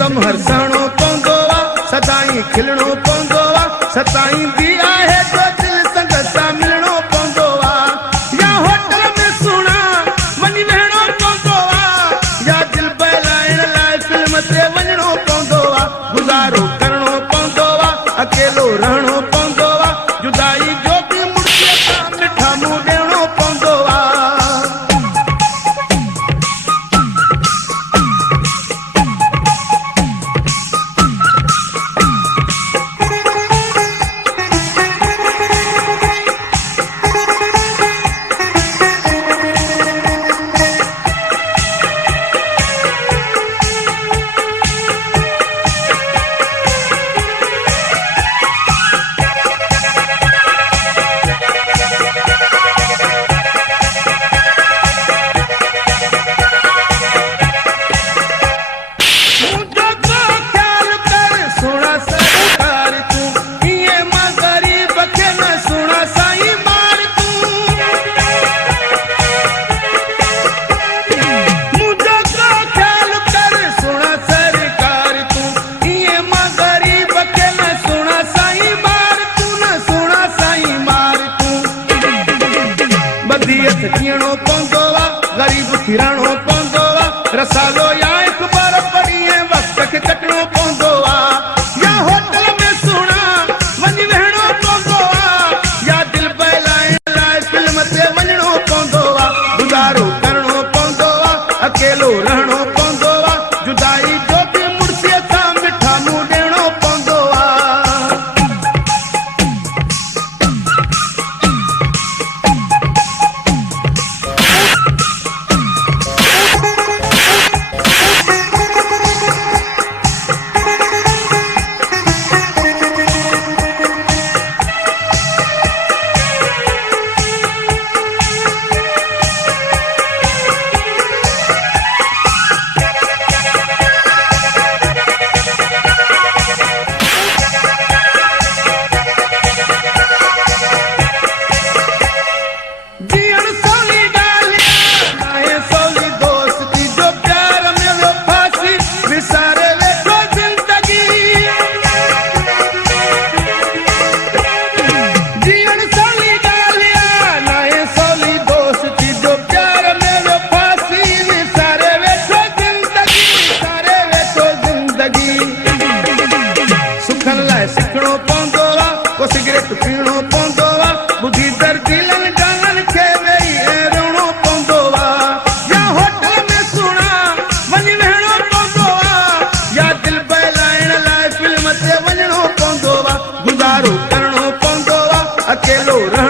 सितम हरसणो पवंदो आहे सदाई खिलणो पवंदो आहे सताईंदी आहे तो दिल संगत सां मिलणो पवंदो आहे या होटल में सुणा वञी वेहणो पवंदो आहे या दिल बहलाइण लाइ फिल्म ते वञणो पवंदो आहे गुज़ारो करणो पवंदो आहे अकेलो रहणो पवंदो आहे जुदाई जो बि मुड़ीअ सां मिठा मुंहुं ॾियणो पवंदो आहे जीअणो पवंदो आहे ग़रीब फिरणो पवंदो आहे रसालो या हिकु बार पढ़ी ऐं वक़्त खे कटणो पवंदो आहे या होटल में सुणा वञी वेहणो पवंदो आहे या दिल बहलाइण लाइ फिल्म ते वञणो पवंदो आहे गुज़ारो करणो पवंदो आहे अकेलो रहणो पवंदो आहे जुदाई जो बि मुड़ीअ सां मिठा मुंहुं ॾियणो पवंदो आहे सिखणो पवंदो आहे को सिगरेट पीअणो पवंदो आहे ॿुधी दर्दीलनि गाननि खे वेही ऐं रोअणो पवंदो आहे या होटल में सुणा वञी वेहणो पवंदो आहे या दिल बहलाइण लाइ फिल्म ते वञणो पवंदो आहे गुज़ारो करणो पवंदो आहे अकेलो रहणो